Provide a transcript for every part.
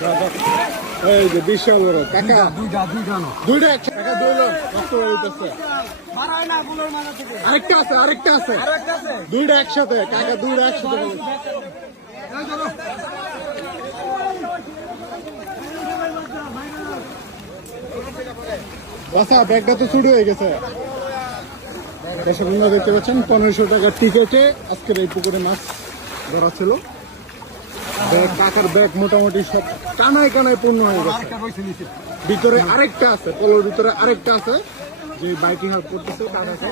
এই যে বিশাল বড় কাকা দুইটা কাকা দুইলো কষ্ট হয়ে যেতেছে আরেকটা আছে দুইটা একসাথে কাকা দুইটা একসাথে বাসা ব্যাগটা তো শুরু হয়ে গেছে। দর্শক বন্ধুরা দেখতে পাচ্ছেন 1500 টাকার টিকেটে আজকের এই পুকুরে মাছ ধরা ছিল। ব্যাগ কাকার ব্যাগ মোটামুটি সব কানায় কানায় পূর্ণ হয়ে গেছে। ভিতরে আরেকটা আছে, পলোর ভিতরে আরেকটা আছে যে বাইকিং হেল্প করতেছে কাকাকে।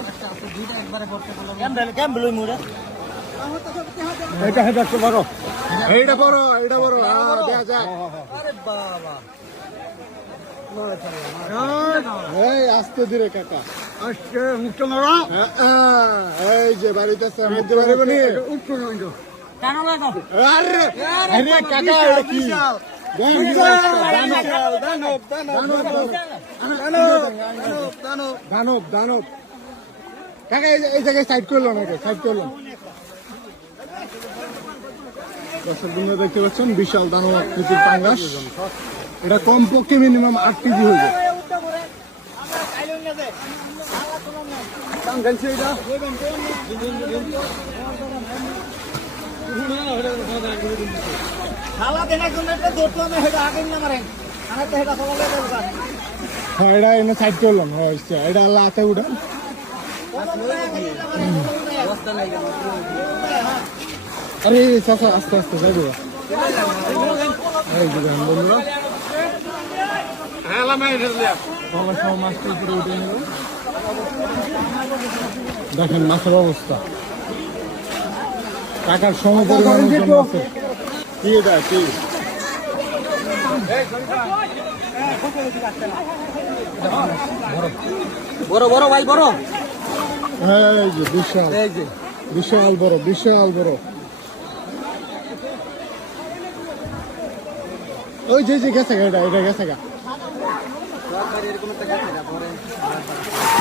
এইটা বড় দেখা যায়। এই আস্তে ধীরে কাকা এই যে বাড়িতে আছে মধ্যে বাড়ি বনি দানব কাকা এই জায়গায় সাইড করলো নাকি সাইড করলো। দর্শক বন্ধুরা দেখতে পাচ্ছেন বিশাল দানব আকৃতির পাঙ্গাস। এটা কমপক্ষে মিনিমাম 8 কেজি হয়ে যায়। হ্যাঁ এটা এনে সাইড করলাম এটা আল্লাহ হাতে উঠে আরে চাচা আস্তে আস্তে যাইব বন্ধুরা মাছটা উপরে উঠে নিল। দেখেন মাছের অবস্থা টাকার সমপরিমাণের জন্য আছে। কি এটা কি বড় বড় ভাই বড় এই যে বিশাল বড় ওই যে গেছে এটা গেছে গা।